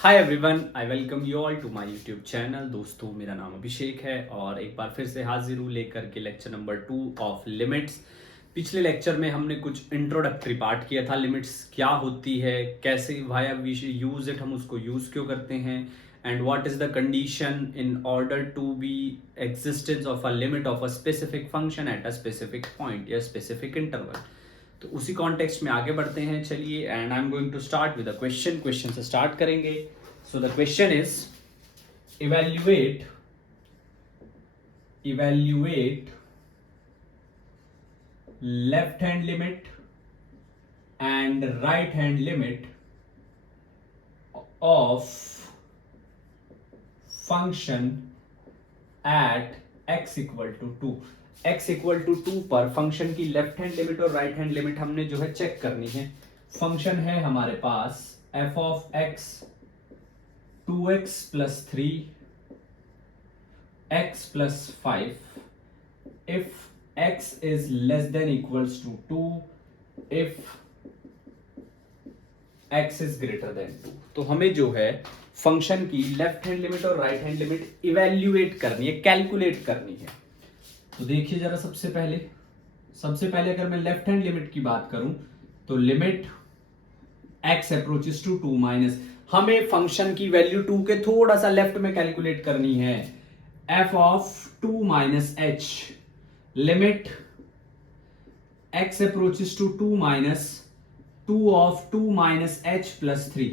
Hi everyone, I welcome you all to my YouTube channel. दोस्तों, मेरा नाम अभिषेक है और एक बार फिर से हाजिर हूँ लेकर के लेक्चर नंबर 2 ऑफ लिमिट्स। पिछले लेक्चर में हमने कुछ इंट्रोडक्टरी पार्ट किया था। लिमिट्स क्या होती है, कैसे वाया वी यूज इट, हम उसको यूज क्यों करते हैं, and what is the condition in order to be existence of a limit of a specific function at a specific point या स्पेसिफिक इंटरवल। तो उसी कॉन्टेक्स्ट में आगे बढ़ते हैं। चलिए, and I am going to start with a question से start करेंगे। So the question is evaluate left hand limit and right hand limit of function at x equal to 2। x equal to 2 पर function की left hand limit और right hand limit हमने जो है check करनी है। फंक्शन है हमारे पास f of x 2x plus 3 x plus 5 if x is less than equals to 2, if x is greater than 2। तो हमें जो है फंक्शन की लेफ्ट हैंड लिमिट और राइट हैंड लिमिट इवेल्युएट करनी है, कैलकुलेट करनी है। तो देखिए जरा, सबसे पहले अगर मैं लेफ्ट हैंड लिमिट की बात करूं तो limit x approaches to 2 minus, हमें फंक्शन की वैल्यू 2 के थोड़ा सा लेफ्ट में कैलकुलेट करनी है। f of 2 minus h limit x approaches to 2 minus 2 of 2 minus h plus 3।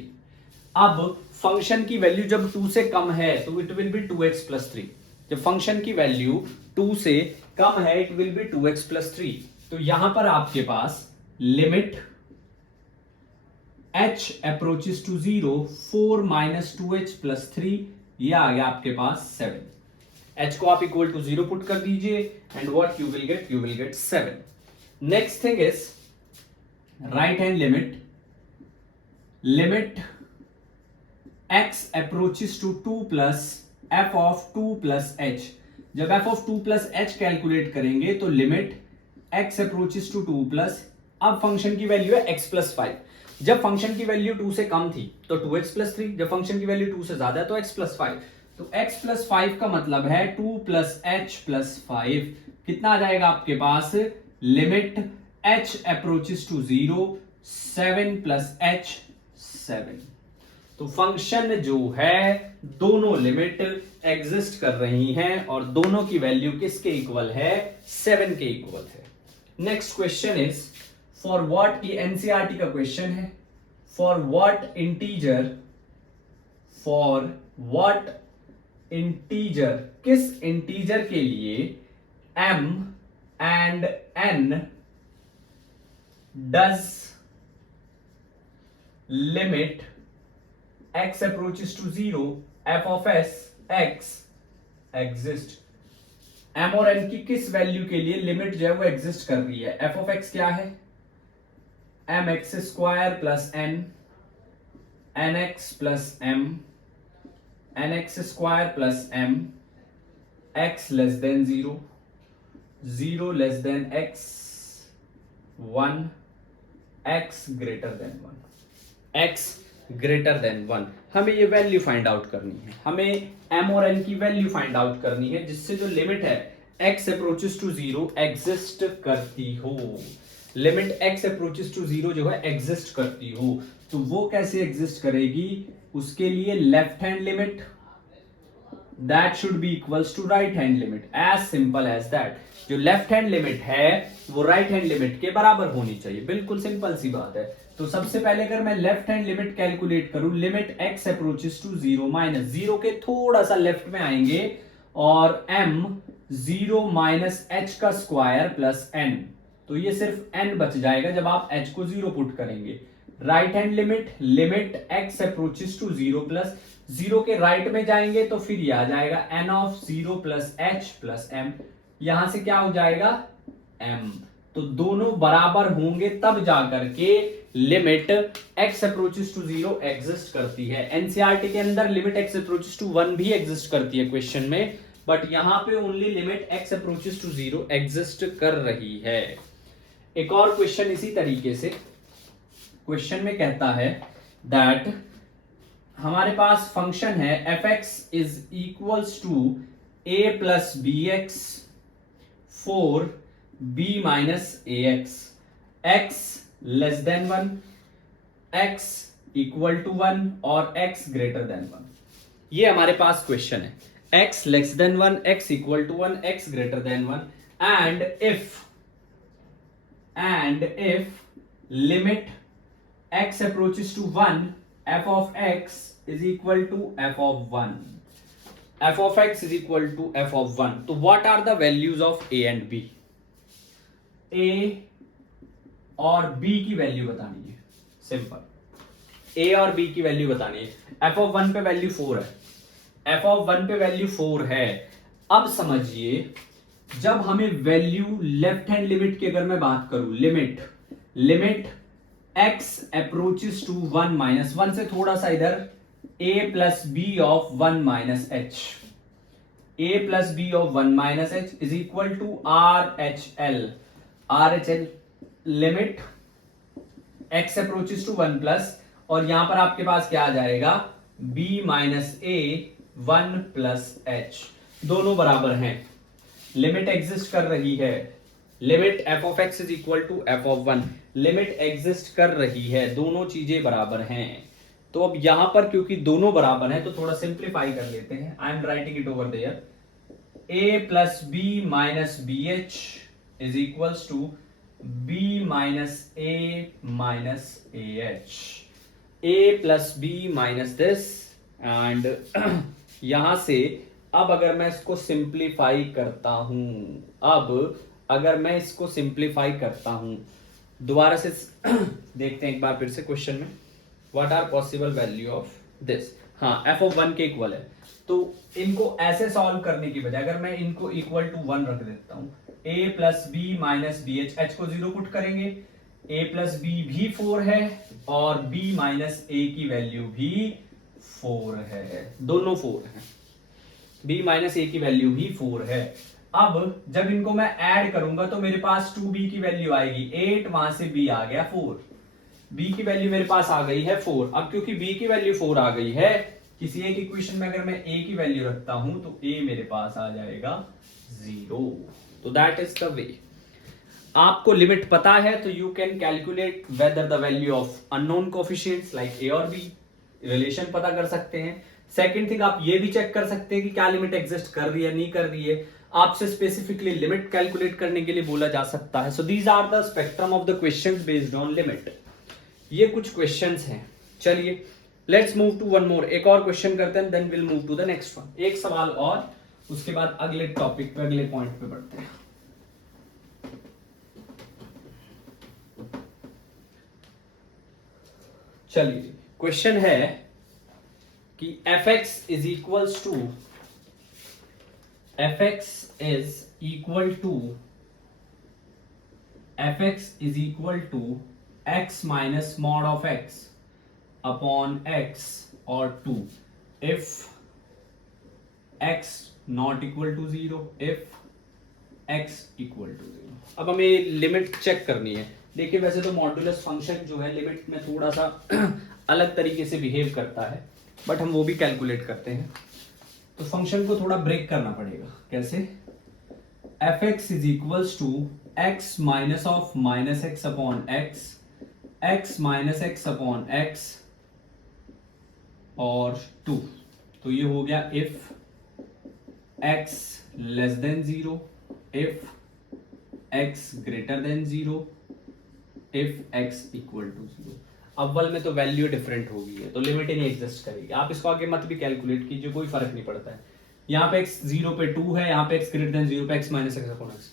अब फंक्शन की वैल्यू जब 2 से कम है तो it will be 2x plus 3। जब फंक्शन की वैल्यू 2 से कम है it will be 2x plus 3। तो यहां पर आपके पास limit h approaches to 0 4 minus 2h plus 3, ये आ गया आपके पास 7। h को आप इक्वल टू 0 पुट कर दीजिए and what you will get 7। Next thing is right hand limit x approaches to 2 plus f of 2 plus h। जब f of 2 plus h calculate करेंगे तो limit x approaches to 2 plus, अब function की value है x plus 5। जब function की value 2 से कम थी तो 2x प्लस 3, जब फंक्शन की वैल्यू 2 से ज्यादा है तो x प्लस 5। तो x प्लस 5 का मतलब है 2 प्लस h प्लस 5। कितना आ जाएगा आपके पास? Limit h approaches to 0 7 plus h 7। तो फंक्शन जो है दोनों लिमिट एग्जिस्ट कर रही हैं और दोनों की वैल्यू किसके इक्वल है? 7 के इक्वल है। Next question is for what, ये एनसीईआरटी का क्वेश्चन है। फॉर व्हाट इंटीजर, किस इंटीजर के लिए m and n does limit x approaches to 0 f of s x exist। m और n की किस वैल्यू के लिए लिमिट जो है वो एग्जिस्ट कर रही है? f of x क्या है? mx square plus n nx plus m nx square plus m x less than 0 0 less than x 1 x greater than 1 x greater than 1। हमें ये वैल्यू फाइंड आउट करनी है, हमें m और n की value find out करनी है जिससे जो लिमिट है x अप्रोचेस टू 0 एग्जिस्ट करती हो। लिमिट x अप्रोचेस टू 0 जो है एग्जिस्ट करती हो, तो वो कैसे एग्जिस्ट करेगी? उसके लिए left hand limit that should be equals to right hand limit, as simple as that. जो लेफ्ट हैंड लिमिट है वो राइट हैंड लिमिट के बराबर होनी चाहिए, बिल्कुल सिंपल सी बात है। तो सबसे पहले अगर मैं लेफ्ट हैंड लिमिट कैलकुलेट करूं, limit x approaches to 0 minus 0 के थोड़ा सा लेफ्ट में आएंगे और m 0 माइनस h का स्क्वायर प्लस n, तो ये सिर्फ n बच जाएगा जब आप h को 0 पुट करेंगे। Right hand limit x approaches to 0 plus 0 के राइट में जाएंगे तो फिर ये आ जाएगा n of 0 plus h plus m। यहां से क्या हो जाएगा? m। तो दोनों बराबर होंगे तब जाकर के limit x approaches to 0 exist करती है। एनसीईआरटी के अंदर लिमिट x अप्रोचेस टू 1 भी एग्जिस्ट करती है क्वेश्चन में, बट यहां पे only limit x approaches to 0 exist कर रही है। एक और क्वेश्चन इसी तरीके से, क्वेश्चन में कहता है दैट हमारे पास फंक्शन है f x is equals to a plus b x for b minus a x, x less than 1, x equal to 1 और x ग्रेटर देन 1। ये हमारे पास क्वेश्चन है, x less than 1, x equal to 1, x greater than 1 and if limit x approaches to 1, f of x is equal to f of 1, f of x is equal to f of 1। तो what are the values of a and b? a और b की value बतानी है, simple. a और b की value बतानी है। f of 1 पे वैल्यू 4 है, f of 1 पे वैल्यू 4 है। अब समझिए, जब हमें वैल्यू लेफ्ट हैंड लिमिट की अगर मैं बात करूं, limit x approaches to 1 minus 1 से थोड़ा सा इधर a plus b of 1 minus h, a plus b of 1 minus h is equal to R H L limit x approaches to 1 plus, और यहां पर आपके पास क्या आ जाएगा, b minus a 1 plus h, दोनों बराबर हैं। लिमिट एग्जिस्ट कर रही है, limit f of x is equal to f of 1, limit exist कर रही है, दोनों चीजें बराबर हैं। तो अब यहां पर क्योंकि दोनों बराबर हैं तो थोड़ा सिंप्लीफाई कर लेते हैं। I am writing it over there, a plus b minus b h is equals to b minus a h, a plus b minus this and यहां से अब अगर मैं इसको सिंप्लीफाई करता हूं, दोबारा से देखते हैं एक बार फिर से क्वेश्चन में, what are possible value of this. हाँ, f ऑफ 1 के इक्वल है, तो इनको ऐसे सॉल्व करने की बजाय अगर मैं इनको इक्वल टू 1 रख देता हूं, a plus b minus b h को 0 पुट करेंगे, a प्लस बी भी 4 है और b माइनस ए की वैल्यू भी 4 है, दोनों 4 है, b माइनस ए की वैल्यू भी 4 है। अब जब इनको मैं ऐड करूंगा तो मेरे पास 2b की वैल्यू आएगी 8, वहां से b आ गया 4, b की वैल्यू मेरे पास आ गई है 4। अब क्योंकि b की वैल्यू 4 आ गई है, किसी एक इक्वेशन में अगर मैं a की वैल्यू रखता हूं तो a मेरे पास आ जाएगा 0। तो दैट इज द वे। आपको लिमिट पता है तो you can calculate whether the value of unknown coefficients like a और b, रिलेशन पता कर सकते हैं। सेकेंड थिंग, आप ये भी चेक कर सकते हैं कि क्या लिमिट एग्जिस्ट कर रही है नहीं कर रही है, आपसे स्पेसिफिकली लिमिट कैलकुलेट करने के लिए बोला जा सकता है। So these are the spectrum of the questions based on limit. ये कुछ क्वेश्चंस हैं। चलिए let's move to one more, एक और क्वेश्चन करते हैं, then will move to the next one. एक सवाल और, उसके बाद अगले टॉपिक पे, अगले पॉइंट पे बढ़ते हैं। चलिए, क्वेश्चन है कि fx is equals to fx is equal to x minus mod of x upon x or 2 if x not equal to 0, if x equal to 0। अब हमें लिमिट चेक करनी है। देखिए, वैसे तो मॉडुलस फंक्शन जो है लिमिट में थोड़ा सा अलग तरीके से बिहेव करता है, बट हम वो भी कैलकुलेट करते हैं, तो फंक्शन को थोड़ा ब्रेक करना पड़ेगा। कैसे? fx is equals to x minus of minus x upon x minus x upon x और 2। तो ये हो गया if x less than 0, if x greater than 0, if x equal to 0। अव्वल में तो वैल्यू डिफरेंट होगी है, तो लिमिट ही नहीं एग्जिस्ट करेगी। आप इसको आगे मत भी कैलकुलेट कीजिए, कोई फर्क नहीं पड़ता है। यहाँ पे x 0 पे 2 है, यहाँ पे x ग्रेटर देन 0 पे x minus x upon x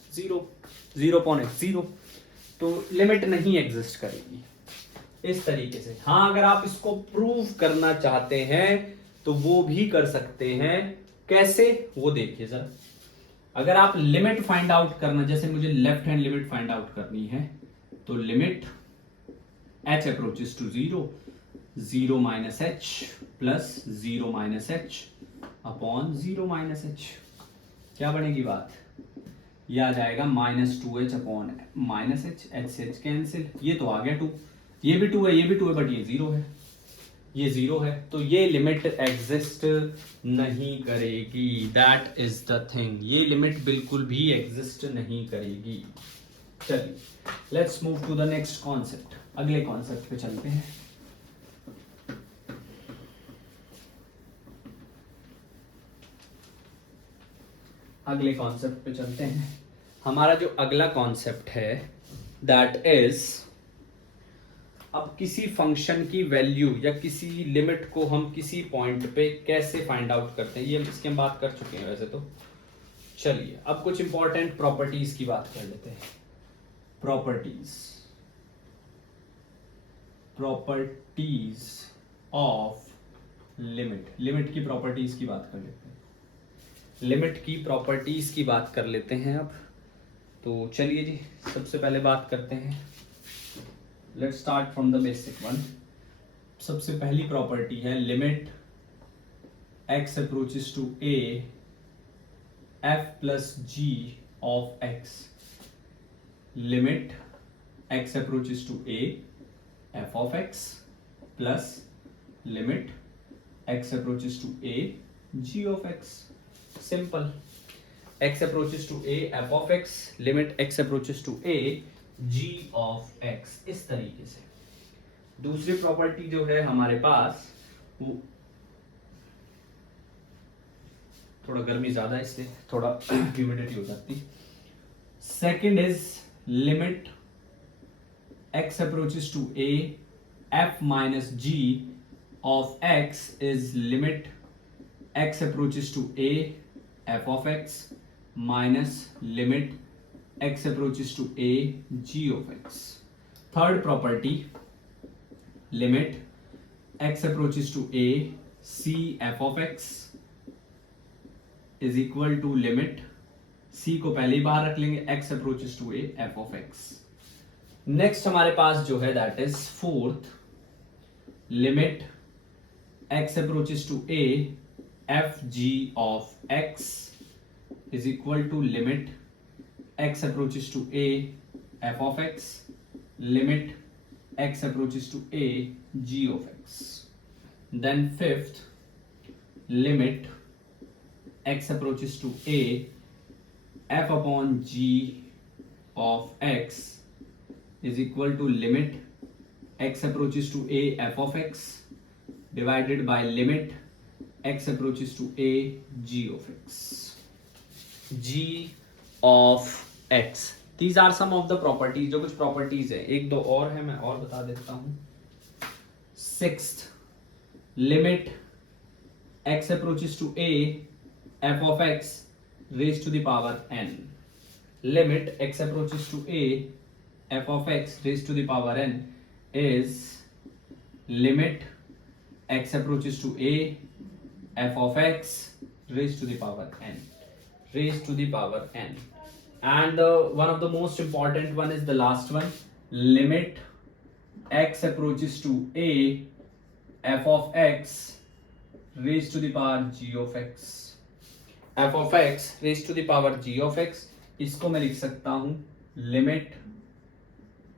0 upon x 0, तो लिमिट नहीं एग्जिस्ट करेगी इस तरीके से। हाँ, अगर आप इसको प्रूव करना चाहते हैं तो वो भी कर सकते हैं। कैसे, वो देखिए जरा। अगर आप लिमिट फाइंड आउट करना, जैसे मुझे left hand limit find out करनी है, तो limit h approaches to 0 minus h plus 0 minus h upon 0 minus h, क्या बनेगी बात? ये आ जाएगा -2h upon minus h, h से h कैंसिल, ये तो आ गया 2, ये भी 2 है, ये भी 2 है, बट ये 0 है। ये 0 है, तो ये लिमिट एग्जिस्ट नहीं करेगी। दैट इज द थिंग, ये लिमिट बिल्कुल भी एग्जिस्ट नहीं करेगी। चलिए let's move to the next concept, अगले कॉन्सेप्ट पे चलते हैं। अगले कॉन्सेप्ट पे चलते हैं। हमारा जो अगला कॉन्सेप्ट है दैट इज, अब किसी फंक्शन की वैल्यू या किसी लिमिट को हम किसी पॉइंट पे कैसे फाइंड आउट करते हैं, ये इसकी हम बात कर चुके हैं वैसे तो। चलिए अब कुछ इंपॉर्टेंट प्रॉपर्टीज की बात कर लेते हैं। प्रॉपर्टीज ऑफ लिमिट, लिमिट की प्रॉपर्टीज की बात कर लेते हैं। लिमिट की प्रॉपर्टीज की बात कर लेते हैं अब। तो चलिए जी, सबसे पहले बात करते हैं, let's start from the basic one. सबसे पहली प्रॉपर्टी है limit x approaches to a f plus g of x। Limit x approaches to a f of x plus limit x approaches to a g of x। Simple, x approaches to a f of x, limit x approaches to a g of x, इस तरीके से। दूसरी property जो है हमारे पास, वो थोड़ा गर्मी ज्यादा है इसलिए थोड़ा ह्यूमिडिटी हो जाती। Second is limit x approaches to a f minus g of x is limit x approaches to a f of x minus limit x approaches to a g of x. Third property, limit x approaches to a c f of x is equal to limit c को पहले ही बाहर रख लेंगे, x approaches to a f of x. Next हमारे पास जो है that is fourth, limit x approaches to a f g of x is equal to limit x approaches to a f of x, limit x approaches to a g of x. Then fifth, limit x approaches to a f upon g of x is equal to limit x approaches to a f of x divided by limit x approaches to a g of x. g of x, these are some of the properties, जो कुछ properties है, एक दो और है मैं और बता देता हूं। Sixth, limit x approaches to a f of x raised to the power n. Limit x approaches to a f of x raised to the power n is limit x approaches to a f of x raised to the power n, raised to the power n. And one of the most important one is the last one, limit x approaches to a f of x raised to the power g of x. f of x raised to the power g of x, इसको मैं लिख सकता हूं limit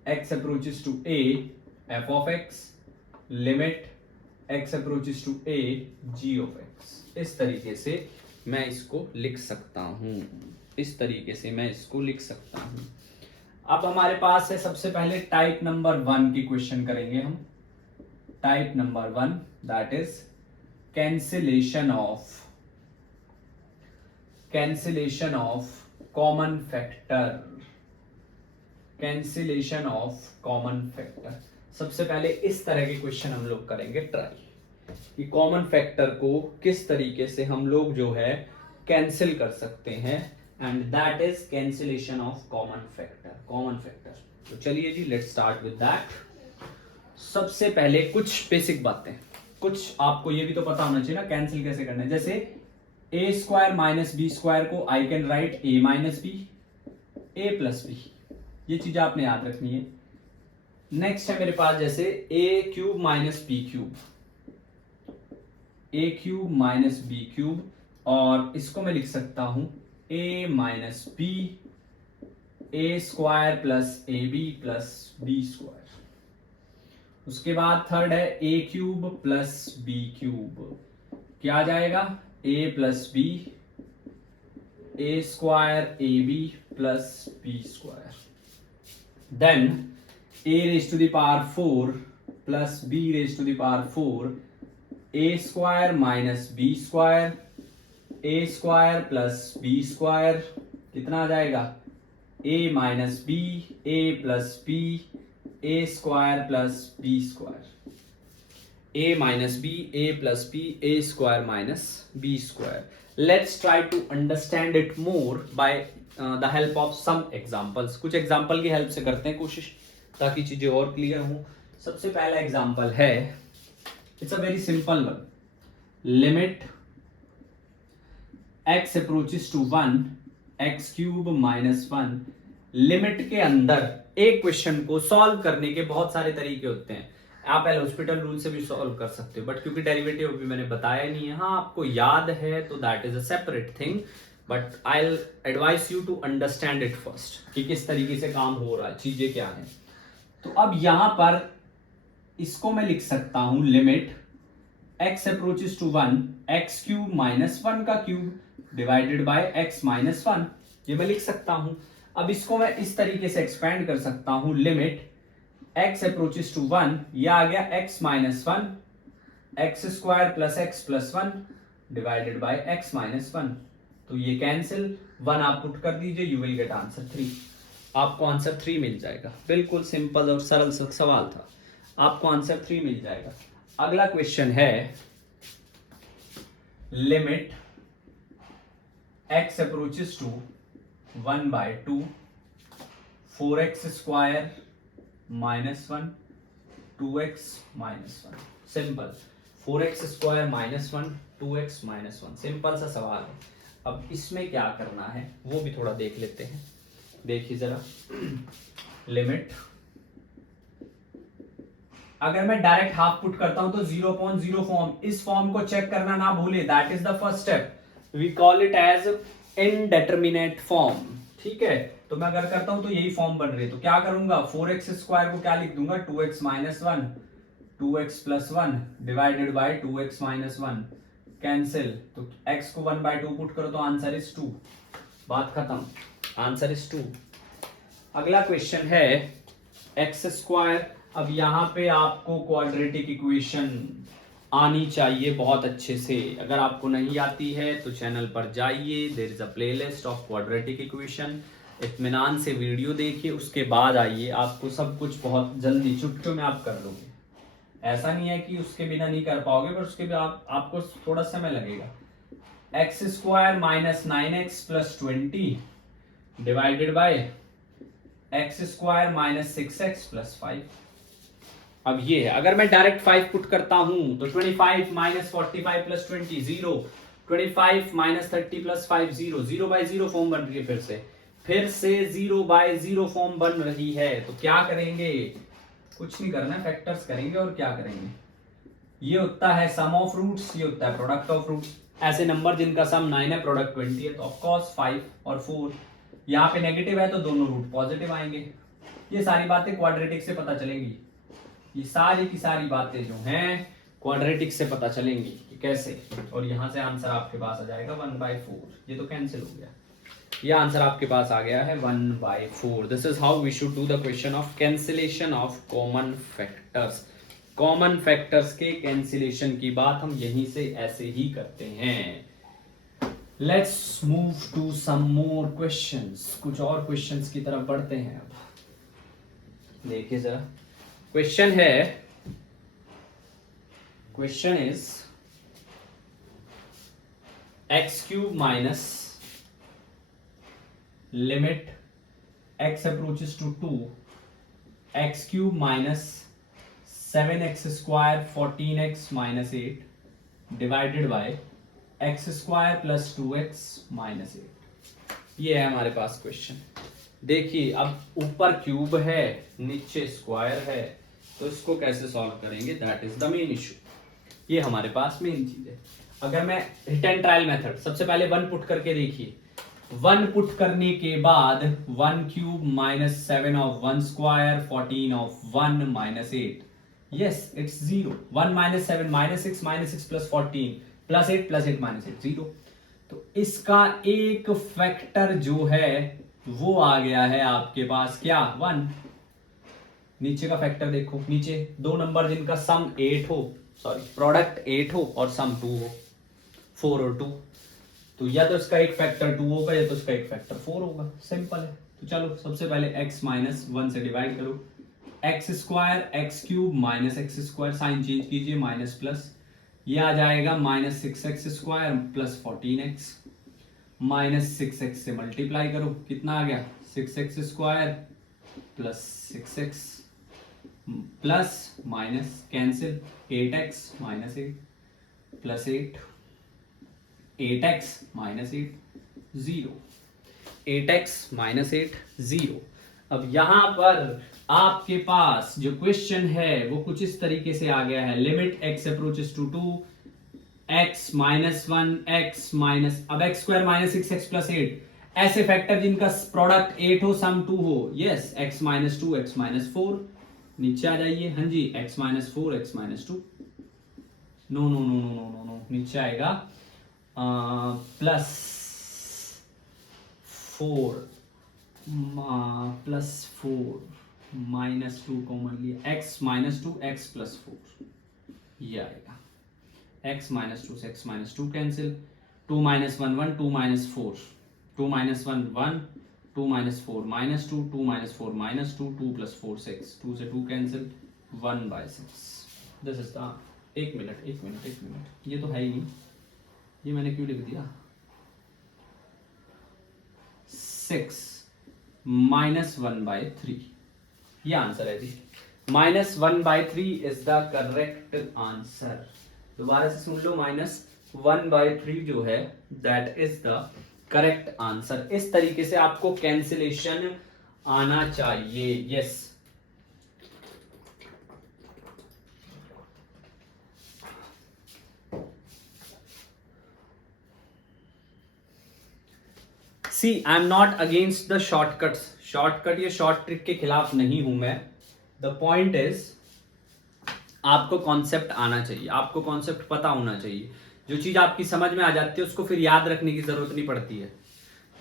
x approaches to a f of x, limit x approaches to a g of x. इस तरीके से मैं इसको लिख सकता हूं, इस तरीके से मैं इसको लिख सकता हूं। अब हमारे पास है, सबसे पहले टाइप नंबर 1 की क्वेश्चन करेंगे हम। Type number 1 that is cancellation of common factor. Cancellation of common factor, सबसे पहले इस तरह के क्वेश्चन हम लोग करेंगे ट्राई, कि कॉमन फैक्टर को किस तरीके से हम लोग जो है कैंसिल कर सकते हैं, and that is cancellation of common factor. तो चलिए जी, लेट्स स्टार्ट विद दैट। सबसे पहले कुछ बेसिक बातें, कुछ आपको ये भी तो पता होना चाहिए ना कैंसिल कैसे करना है। जैसे a square minus B square को I can write a minus B, a plus B, ये चीज आपने याद रखनी है। नेक्स्ट है मेरे पास जैसे a cube minus B cube, a cube minus B cube, और इसको मैं लिख सकता हूं a minus B, a square plus A B plus B square. उसके बाद थर्ड है A cube plus B cube, क्या आ जाएगा A plus B, A square A B plus B square, then A raise to the power 4 plus B raise to the power 4, A square minus B square, A square plus B square, कितना आ जाएगा A minus B, A plus B, A square plus B square, a minus b, a plus b, a square minus b square. Let's try to understand it more by the help of some examples. कुछ example की help से करते हैं कोशिश, ताकि चीजें और clear हो। सबसे पहला एग्जाम्पल है, it's a very simple one, limit x approaches to 1 x cube minus 1। Limit के अंदर एक क्वेश्चन को सॉल्व करने के बहुत सारे तरीके होते हैं। आप एल हॉस्पिटल रूल से भी सॉल्व कर सकते हो, बट क्योंकि डेरिवेटिव अभी मैंने बताया नहीं है, हाँ आपको याद है तो that is a separate thing, but I will advise you to understand it first कि किस तरीके से काम हो रहा है, चीजें क्या है। तो अब यहां पर इसको मैं लिख सकता हूं limit x approaches to 1 x cube minus 1 का cube divided by x minus 1, ये मैं लिख सकता हूं। अब इसको मैं इस तरीके से एक्सपेंड कर सकता हूं, लिमिट x अप्रोचेस टू 1, यह आ गया x minus 1 x square plus x plus 1 divided by x minus 1। तो ये कैंसिल, 1 आप पुट कर दीजिए, यू विल गेट आंसर 3। आपको आंसर 3 मिल जाएगा। बिल्कुल सिंपल और सरल सवाल था, आपको आंसर 3 मिल जाएगा। अगला क्वेश्चन है, limit x approaches to 1/2 4x square minus 1 2x minus 1। Simple, 4x square minus 1 2x minus 1, simple सा सवाल है। अब इसमें क्या करना है वो भी थोड़ा देख लेते हैं। देखिए जरा, लिमिट अगर मैं डायरेक्ट हाफ पुट करता हूं तो 0.0 फॉर्म, इस फॉर्म को चेक करना ना भूले, that is the first step. We call it as indeterminate form, ठीक है। तो मैं अगर करता हूं तो यही फॉर्म बन रही है, तो क्या करूंगा, 4x स्क्वायर को क्या लिख दूंगा, 2x minus 1 2x plus 1 divided by 2x minus 1, cancel. तो x को 1/2 पुट करो तो आंसर इज 2, बात खत्म, आंसर इज 2। अगला क्वेश्चन है x स्क्वायर। अब यहां पे आपको क्वाड्रेटिक इक्वेशन आनी चाहिए बहुत अच्छे से। अगर आपको नहीं आती है तो चैनल पर जाइए, there is a playlist of quadratic equation, इत्मीनान से वीडियो देखिए, उसके बाद आइए, आपको सब कुछ बहुत जल्दी चुटकियों में आप कर लोगे। ऐसा नहीं है कि उसके बिना नहीं कर पाओगे, पर उसके बिना आपको थोड़ा समय लगेगा। X square minus 9x plus 20 divided by x square minus 6x plus 5। अब ये है, अगर मैं डायरेक्ट 5 पुट करता हूं तो 25 minus 45 plus 20 0, 25 minus 30 plus 5 0, 0/0 form बन रही है, फिर से 0/0 फॉर्म बन रही है। तो क्या करेंगे, कुछ नहीं करना, फैक्टर्स करेंगे और क्या करेंगे। ये होता है सम ऑफ रूट्स, ये होता है प्रोडक्ट ऑफ रूट्स। ऐसे नंबर जिनका सम 9 है, प्रोडक्ट 20 है, तो ऑफ कोर्स 5 और 4 यहाँ पे नेगेटिव है तो दोनों रूट पॉजिटिव आएंगे। ये सारी बातें क्वाड्रेटिक से पता चलेंगी, ये सारी की सारी बातें जो हैं क्वाड्रेटिक से पता चलेंगी कि कैसे। और यहां से आंसर आपके पास आ जाएगा 1/4, ये तो कैंसिल हो गया, ये आंसर आपके पास आ गया है 1/4। This is how we should do the question of cancellation of common factors. Common factors के कैंसिलेशन की बात हम यहीं से ऐसे ही करते हैं। Let's move to some more questions, कुछ और क्वेश्चंस की तरफ बढ़ते हैं। अब देखिए जरा, क्वेश्चन है, question is x cube minus limit x approaches to 2 x cube minus 7x square 14x minus 8 divided by x square plus 2x minus 8। ये है हमारे पास क्वेश्चन। देखिए, अब ऊपर क्यूब है, नीचे स्क्वायर है, तो इसको कैसे सॉल्व करेंगे, that is the main issue. ये हमारे पास मेन चीज है। अगर मैं हिट एंड ट्रायल मेथड, सबसे पहले 1 पुट करके देखिए, 1 पुट करने के बाद 1 cube minus 7 of 1 square 14 of 1 minus 8, yes it's 0, 1 minus 7 minus 6 plus 14 plus 8 plus 8 minus 8 0। तो इसका एक फैक्टर जो है वो आ गया है आपके पास क्या 1। नीचे का फैक्टर देखो, नीचे दो नंबर जिनका सम 8 हो, सॉरी प्रोडक्ट 8 हो और सम 2 हो, 4 और 2, तो या तो इसका एक फैक्टर 2 होगा या तो इसका एक फैक्टर 4 होगा, सिंपल है। तो चलो सबसे पहले x माइनस 1 से डिवाइड करो, x square x cube minus x square, sign change कीजिए माइनस प्लस, ये आ जाएगा minus 6x square plus 14x, minus 6x से मल्टीप्लाई करो, कितना आ गया 6x square plus 6x plus minus cancel 8x minus 8 plus 8 8x minus 8 0, 8x minus 8 0। अब यहां पर आपके पास जो क्वेश्चन है वो कुछ इस तरीके से आ गया है, limit x approaches to 2 x minus 1 x minus, अब x square minus 6x plus 8, ऐसे फैक्टर जिनका प्रोडक्ट 8 हो सम 2 हो, yes x minus 2 x minus 4, नीचे आ जाइए, हाँ जी x minus 4 x minus 2, no no no no no no no, नीचे आएगा प्लस 4 प्लस 4 माइनस 2 कॉमन लिया, x माइनस 2 x प्लस 4, ये आएगा x माइनस 2 से x minus 2 cancel, 2 minus 1 1 2 minus 4, 2 minus 1 1 2 minus 4 minus 2 2 minus 4 minus 2 2 plus 4 6, 2 से 2 cancel 1/6, this is the, एक minute ये तो है ही नहीं, ये मैंने क्यों लिख दिया 6 माइनस 1/3, ये आंसर है जी, minus 1/3 is the correct answer. दोबारा से सुन लो, माइनस 1/3 जो है that is the correct answer. इस तरीके से आपको कैंसिलेशन आना चाहिए, yes. See I am not against the shortcuts, shortcut या शॉर्ट ट्रिक के खिलाफ नहीं हूं मैं। द पॉइंट इज आपको कॉन्सेप्ट आना चाहिए, आपको कॉन्सेप्ट पता होना चाहिए। जो चीज आपकी समझ में आ जाती है उसको फिर याद रखने की जरूरत नहीं पड़ती है।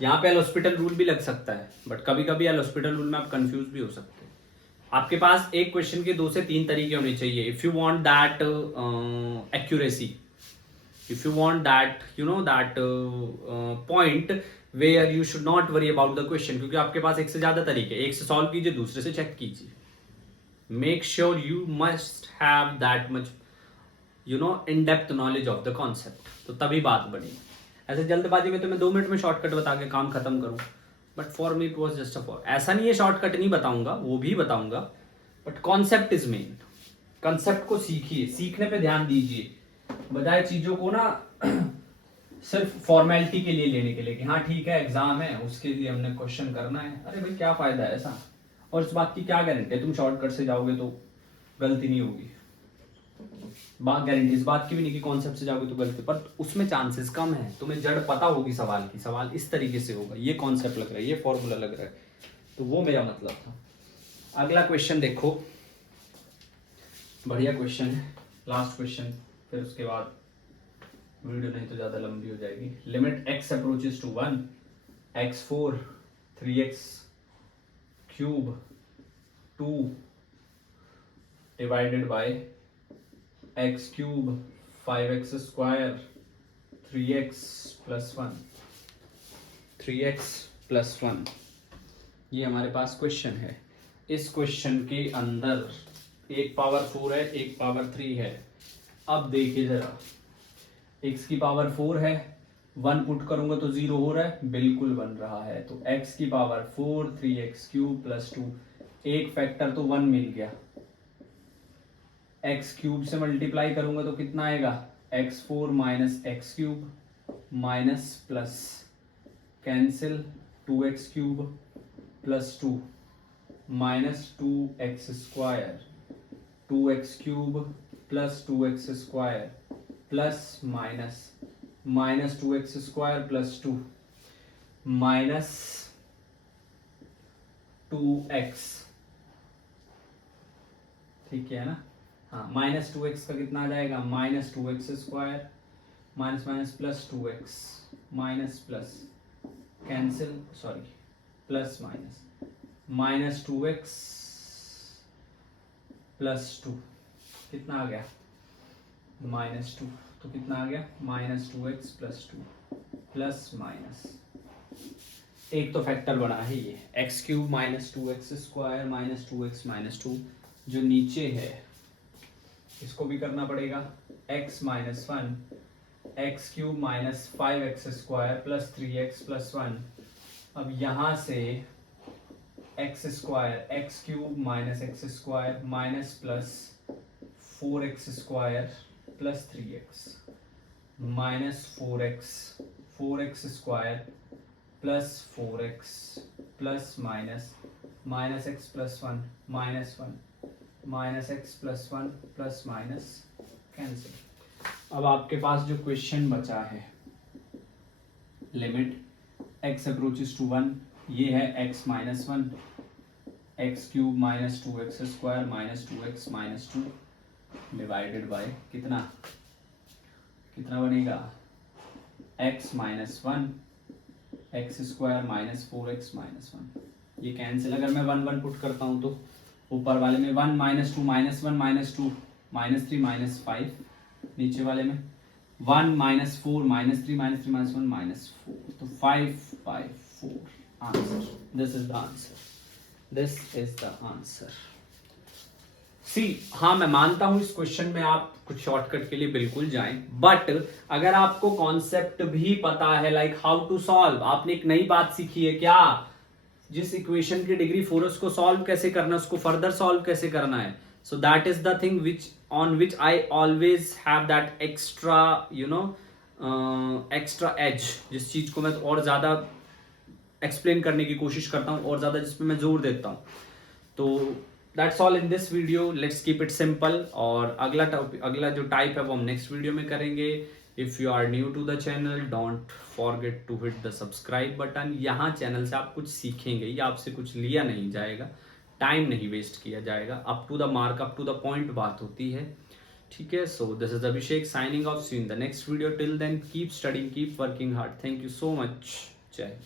यहाँ पे हॉस्पिटल रूल भी लग सकता है, बट कभी कभी हॉस्पिटल रूल में आप कंफ्यूज भी हो सकते हैं। आपके पास एक क्वेश्चन के 2 से 3 तरीके होने चाहिए if you want that accuracy, if you want that that point where you should not worry about the question, क्योंकि आपके पास एक से ज्यादा तरीके, एक से सॉल्व कीजिए दूसरे से चेक कीजिए, make sure you must have that much in depth knowledge of the concept, तो तभी बात बनी। ऐसे जल्दबाजी में तो मैं 2 मिनट में शॉर्टकट बता के काम खत्म करूं, but for me it was just a for, ऐसा नहीं है शॉर्टकट नहीं बताऊंगा, वो भी बताऊंगा, but concept is main. Concept को सीखिए, सीखने पे ध्यान दीजिए, बजाय चीजों को ना सिर्फ फॉर्मेलिटी के लिए लेने के लिए कि हाँ ठीक है एग्जाम है उसके लिए हमने क्वेश्चन करना है। अरे भाई क्या फायदा है ऐसा, और इस बात की क्या गारंटी है तुम शॉर्टकट से जाओगे तो गलती नहीं होगी, बात गारंटी इस बात की भी नहीं कि कॉन्सेप्ट से जाओगे तो गलती, पर उसमें चांसेस कम है, तुम्हें जड़ पता होगी सवाल की, सवाल इस तरीके से होगा, ये कॉन्सेप्ट लग रहा है, ये फॉर्मूला लग रहा है, तो वो मेरा मतलब था। अगला क्वेश्चन देखो, बढ़िया क्वेश्चन है, लास्ट क्वेश्चन, फिर उसके बाद वीडियो नहीं तो ज्यादा लंबी हो जाएगी। Limit x approaches to 1 x4 3x cube 2 divided by x cube 5x square 3x plus 1 3x plus 1, ये हमारे पास क्वेश्चन है। इस क्वेश्चन के अंदर एक पावर 4 है, एक पावर 3 है। अब देखिए जरा, x की पावर 4 है, 1 पुट करूंगा तो 0 हो रहा है, बिल्कुल बन रहा है, तो x की पावर 4 3x क्यूब प्लस 2, एक फैक्टर तो 1 मिल गया, x क्यूब से मल्टीप्लाई करूंगा तो कितना आएगा x4 minus x cube minus plus cancel 2x cube plus 2 minus 2x square 2x cube plus 2x square plus minus minus 2x square plus 2 minus 2x, ठीक है ना, हाँ माइनस 2x का कितना आ जाएगा, minus 2x square minus minus plus 2x minus plus cancel, sorry plus minus minus 2x plus 2 कितना आ गया माइनस 2, तो कितना आ गया minus 2x plus 2 plus minus, एक तो फैक्टर बना है ये x cube minus 2x square minus 2x minus 2, जो नीचे है इसको भी करना पड़ेगा x minus 1 x cube minus 5x square plus 3x plus 1। अब यहाँ से x square x cube minus x square minus plus 4x square plus 3x minus 4x square plus 4x plus minus minus x plus 1 minus 1 minus x plus 1 plus minus cancel. अब आपके पास जो question बचा है limit x approaches to 1, ये है x minus 1 x cube minus 2x square minus 2x minus 2 divided bye कितना कितना बनेगा x minus 1 x square minus 4x minus 1, ये कैंसिल। अगर मैं 1 1 पुट करता हूँ तो ऊपर वाले में 1 minus 2 minus 1 minus 2 minus 3 minus 5, नीचे वाले में 1 minus 4 minus 3 minus 3 minus 1 minus 4, तो 5 5 4 answer. This is the answer, this is the answer. See हाँ मैं मानता हूं इस क्वेश्चन में आप कुछ शॉर्टकट के लिए बिल्कुल जाएं, बट अगर आपको कॉन्सेप्ट भी पता है लाइक हाउ टू सॉल्व, आपने एक नई बात सीखी है क्या, जिस इक्वेशन की डिग्री 4 है उसको सॉल्व कैसे करना है, उसको फर्दर सॉल्व कैसे करना है। So that is the thing which on which I always have that extra you know extra edge, जिस चीज को मैं और ज्यादा एक्सप्लेन करने की कोशिश करता हूँ और ज्यादा जिसमें मैं जोर देता हूँ। तो that's all in this video, let's keep it simple. और अगला जो टाइप है वो हम नेक्स्ट वीडियो में करेंगे। If you are new to the channel don't forget to hit the subscribe button. यहाँ चैनल से आप कुछ सीखेंगे, या आपसे कुछ लिया नहीं जाएगा, टाइम नहीं वेस्ट किया जाएगा, up to the mark up to the point बात होती है, ठीक है। So this is Abhishek signing off, see in the next video, till then keep studying keep working hard, thank you so much, जय।